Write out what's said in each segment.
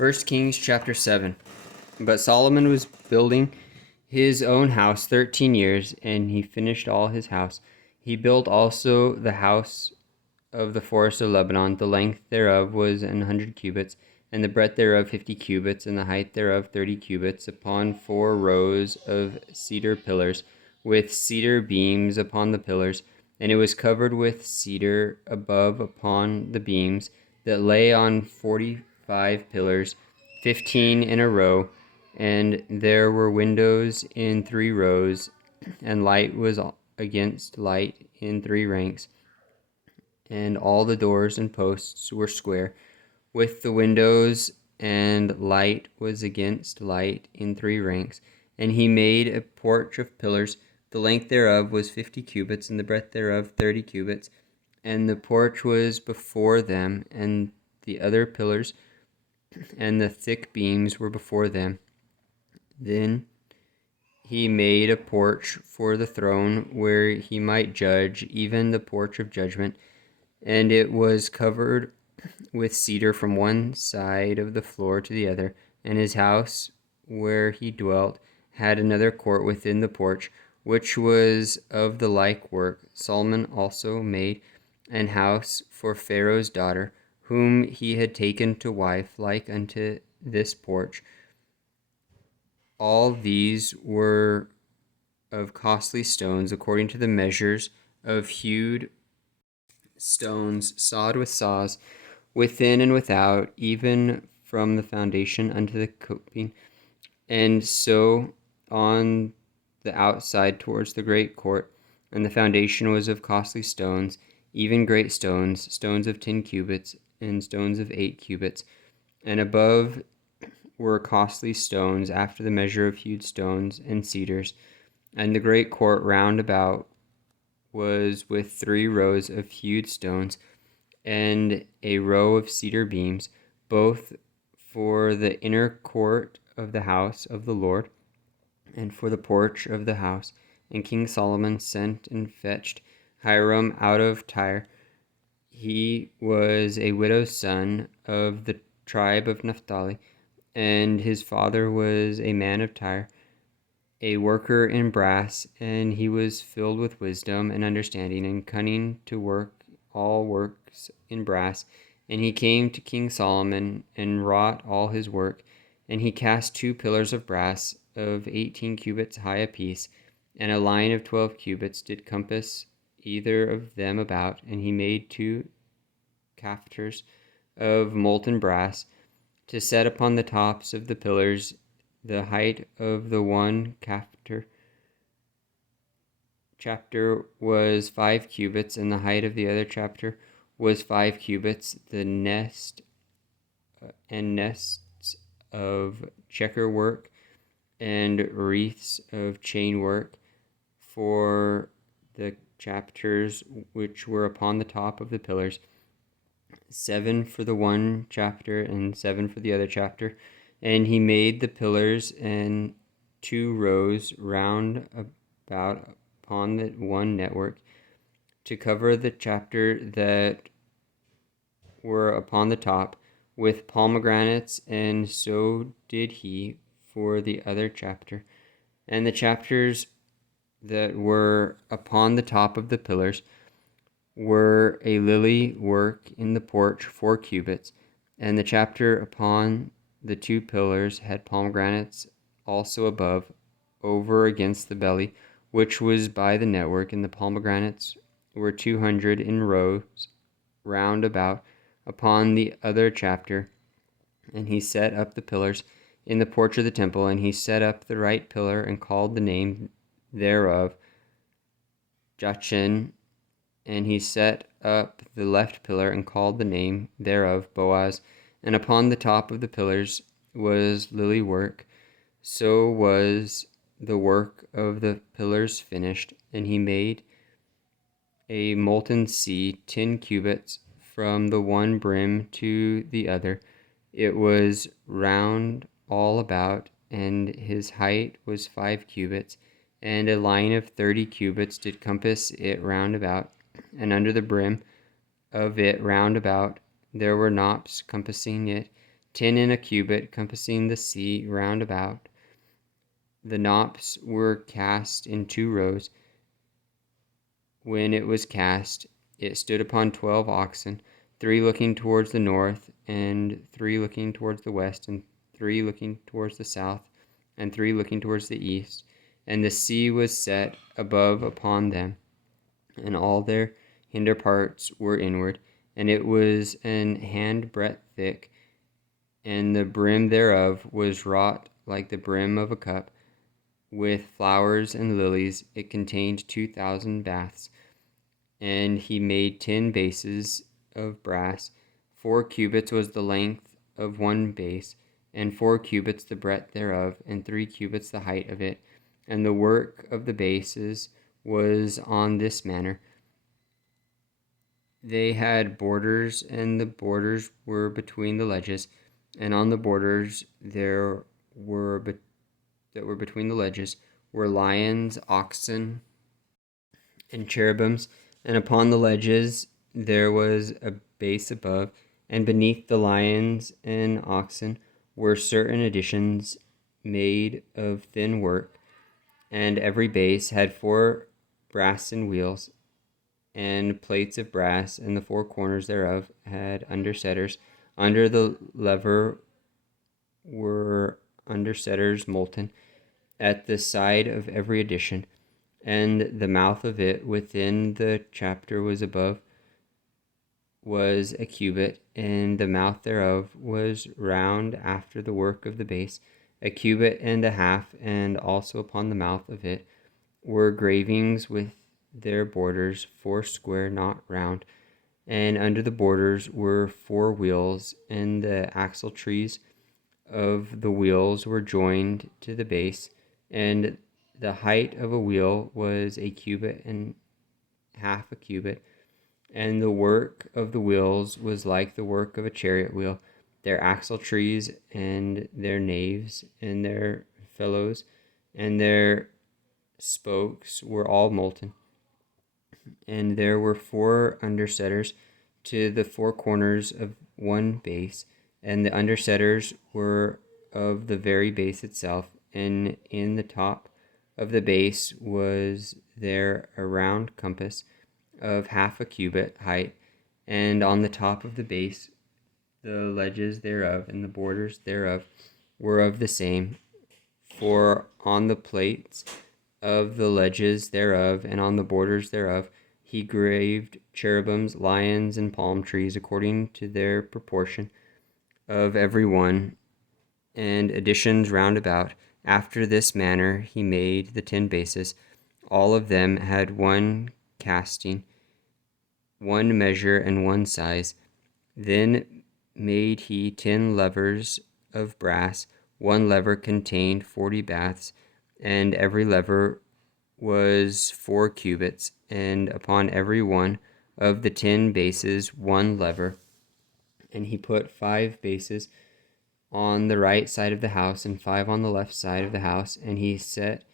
1 Kings chapter 7. But Solomon was building his own house 13 years, and he finished all his house. He built also the house of the forest of Lebanon. The length thereof was 100 cubits, and the breadth thereof 50 cubits, and the height thereof 30 cubits, upon 4 rows of cedar pillars, with cedar beams upon the pillars. And it was covered with cedar above upon the beams, that lay on 45 pillars, 15 in a row. And there were windows in 3 rows, and light was against light in 3 ranks. And all the doors and posts were square, with the windows, and light was against light in 3 ranks. And he made a porch of pillars. The length thereof was 50 cubits, and the breadth thereof 30 cubits. And the porch was before them, and the other pillars and the thick beams were before them. Then he made a porch for the throne, where he might judge, even the porch of judgment. And it was covered with cedar from one side of the floor to the other. And his house, where he dwelt, had another court within the porch, which was of the like work. Solomon also made an house for Pharaoh's daughter, whom he had taken to wife, like unto this porch. All these were of costly stones, according to the measures of hewed stones, sawed with saws, within and without, even from the foundation unto the coping. And so on the outside towards the great court. And the foundation was of costly stones, even great stones, stones of 10 cubits, and stones of 8 cubits. And above were costly stones, after the measure of hewed stones and cedars. And the great court round about was with 3 rows of hewed stones, and a row of cedar beams, both for the inner court of the house of the Lord, and for the porch of the house. And King Solomon sent and fetched Hiram out of Tyre. He was a widow's son of the tribe of Naphtali, and his father was a man of Tyre, a worker in brass, and he was filled with wisdom and understanding and cunning to work all works in brass. And he came to King Solomon and wrought all his work. And he cast 2 pillars of brass of 18 cubits high apiece, and a line of 12 cubits did compass either of them about. And he made 2 cafters of molten brass to set upon the tops of the pillars. The height of the one chapter was 5 cubits, and the height of the other chapter was 5 cubits. The nests of checker work and wreaths of chain work for the chapters which were upon the top of the pillars, 7 for the one chapter and 7 for the other chapter. And he made the pillars and 2 rows round about upon the one network, to cover the chapter that were upon the top with pomegranates, and so did he for the other chapter. And the chapters that were upon the top of the pillars were a lily work in the porch 4 cubits, and the chapter upon the 2 pillars had pomegranates also above, over against the belly, which was by the network, and the pomegranates were 200 in rows round about upon the other chapter. And he set up the pillars in the porch of the temple, and he set up the right pillar, and called the name thereof Jachin. And he set up the left pillar, and called the name thereof Boaz. And upon the top of the pillars was lily work. So was the work of the pillars finished. And he made a molten sea 10 cubits from the one brim to the other. It was round all about, and his height was 5 cubits, and a line of 30 cubits did compass it round about. And under the brim of it round about there were knops compassing it 10 in a cubit, compassing the sea round about. The knops were cast in 2 rows. When it was cast, it stood upon 12 oxen, 3 looking towards the north, and 3 looking towards the west, and 3 looking towards the south, and 3 looking towards the east. And the sea was set above upon them, and all their hinder parts were inward, and it was an handbreadth thick, and the brim thereof was wrought like the brim of a cup, with flowers and lilies. It contained 2,000 baths. And he made 10 bases of brass. 4 cubits was the length of one base, and 4 cubits the breadth thereof, and 3 cubits the height of it. And the work of the bases was on this manner. They had borders, and the borders were between the ledges, and on the borders that were between the ledges were lions, oxen, and cherubims, and upon the ledges there was a base above, and beneath the lions and oxen were certain additions made of thin work, and every base had 4 brassen wheels and plates of brass, and the 4 corners thereof had undersetters. Under the lever were undersetters molten at the side of every addition, and the mouth of it within the chapter was a cubit, and the mouth thereof was round after the work of the base, a cubit and a half, and also upon the mouth of it were gravings with their borders 4 square, not round, and under the borders were 4 wheels, and the axle trees of the wheels were joined to the base, and the height of a wheel was a cubit and half a cubit, and the work of the wheels was like the work of a chariot wheel. Their axle trees and their naves and their felloes and their spokes were all molten. And there were 4 undersetters to the 4 corners of one base, and the undersetters were of the very base itself, and in the top of the base was there a round compass of half a cubit height, and on the top of the base the ledges thereof and the borders thereof were of the same. For on the plates of the ledges thereof and on the borders thereof he graved cherubims, lions, and palm trees according to their proportion of every one, and additions round about. After this manner he made the 10 bases. All of them had 1 casting, 1 measure, and 1 size. Then made he 10 levers of brass. 1 lever contained 40 baths, and every lever was 4 cubits, and upon every one of the 10 bases 1 lever. And he put 5 bases on the right side of the house, and 5 on the left side of the house, and he set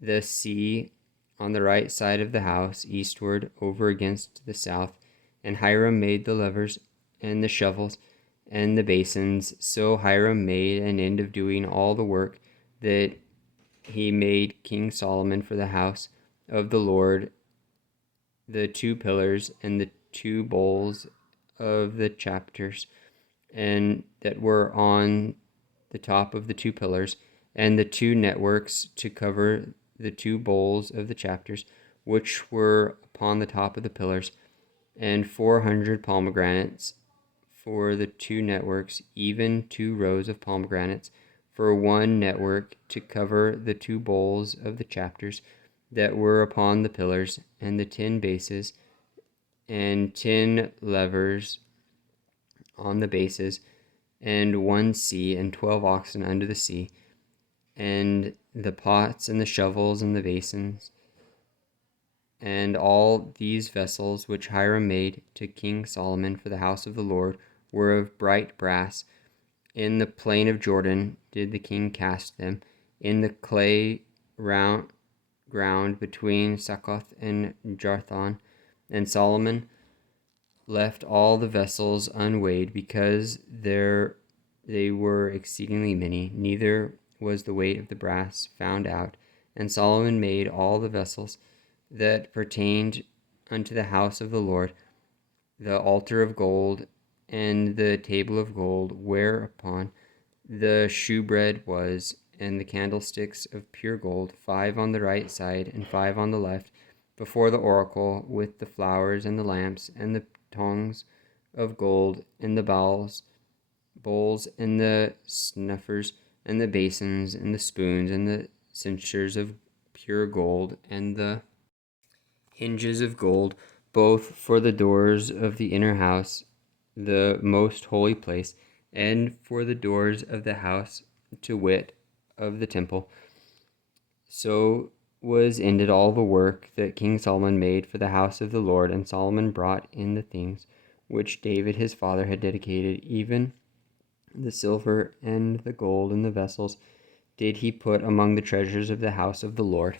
the sea on the right side of the house, eastward, over against the south. And Hiram made the levers and the shovels and the basins. So Hiram made an end of doing all the work that he made King Solomon for the house of the Lord, the 2 pillars and the 2 bowls of the chapters, and that were on the top of the 2 pillars, and the 2 networks to cover the 2 bowls of the chapters, which were upon the top of the pillars, and 400 pomegranates for the 2 networks, even 2 rows of pomegranates for 1 network to cover the 2 bowls of the chapters that were upon the pillars, and the 10 bases, and 10 levers on the bases, and 1 sea, and 12 oxen under the sea, and the pots and the shovels and the basins, and all these vessels which Hiram made to King Solomon for the house of the Lord were of bright brass. In the plain of Jordan did the king cast them, in the clay ground between Succoth and Jarthon. And Solomon left all the vessels unweighed, because there they were exceedingly many, neither was the weight of the brass found out. And Solomon made all the vessels that pertained unto the house of the Lord, the altar of gold, and the table of gold, whereupon the shewbread was, and the candlesticks of pure gold, 5 on the right side and 5 on the left, before the oracle, with the flowers and the lamps, and the tongs of gold, and the bowls, and the snuffers, and the basins, and the spoons, and the censers of pure gold, and the hinges of gold, both for the doors of the inner house, the most holy place, and for the doors of the house, to wit, of the temple. So was ended all the work that King Solomon made for the house of the Lord. And Solomon brought in the things which David his father had dedicated, even the silver and the gold and the vessels did he put among the treasures of the house of the Lord.